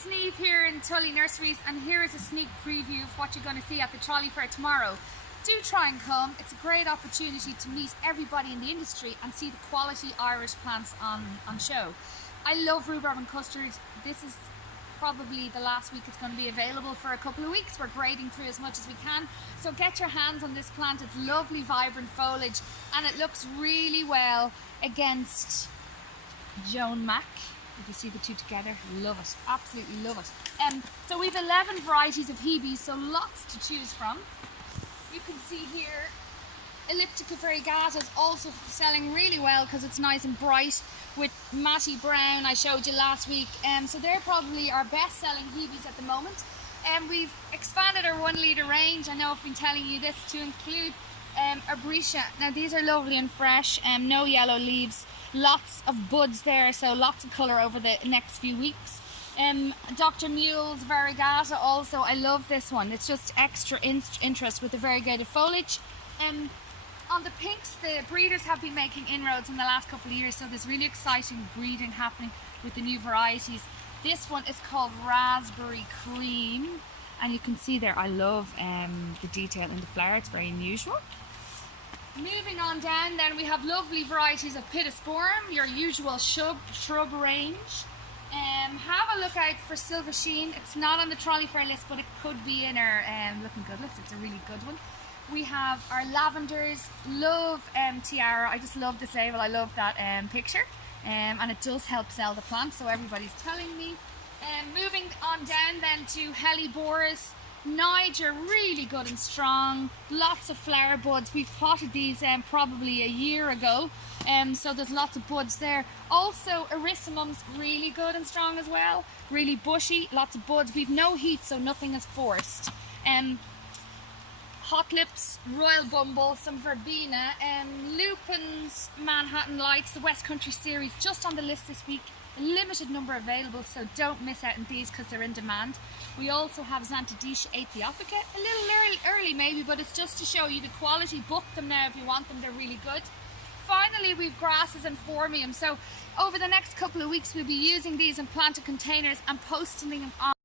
it's Niamh here in Tully Nurseries, and here is a sneak preview of what you're going to see at the Trolley Fair tomorrow. Do try and come. It's a great opportunity to meet everybody in the industry and see the quality Irish plants on show. I love rhubarb and custard. This is probably the last week it's going to be available for a couple of weeks. We're grading through as much as we can. So get your hands on this plant. It's lovely, vibrant foliage, and it looks really well against Joan Mac. If you see the two together, love it, absolutely love it. So we've 11 varieties of Hebes, so lots to choose from. You can see here, Elliptica variegata is also selling really well because it's nice and bright with Matty Brown I showed you last week. So they're probably our best selling Hebes at the moment. We've expanded our 1 litre range. I know I've been telling you this, to include Arbrecia. Now these are lovely and fresh, no yellow leaves, lots of buds there, so lots of colour over the next few weeks. Dr. Mule's variegata also, I love this one. It's just extra interest with the variegated foliage. On the pinks, the breeders have been making inroads in the last couple of years, so there's really exciting breeding happening with the new varieties. This one is called Raspberry Cream, and you can see there, I love the detail in the flower, it's very unusual. Moving on down, then we have lovely varieties of Pittosporum, your usual shrub range. Have a look out for Silver Sheen. It's not on the Trolley Fair list, but it could be in our looking good list. It's a really good one. We have our lavenders. Love Tiara. I just love this label. I love that picture, and it does help sell the plant, so everybody's telling me. Moving on down then to Helleborus. Niger, really good and strong, lots of flower buds. We've potted these probably a year ago, so there's lots of buds there. Also Erissimum's really good and strong as well, really bushy, lots of buds. We've no heat, so nothing is forced. Hot Lips, Royal Bumble, some Verbena, Lupin's Manhattan Lights, the West Country series, just on the list this week. A limited number available, so don't miss out on these because they're in demand. We also have Xanthodycia aethiopica, a little early maybe, but it's just to show you the quality. Book them now if you want them, they're really good. Finally, we've grasses and Phormium, so over the next couple of weeks we'll be using these in planted containers and posting them on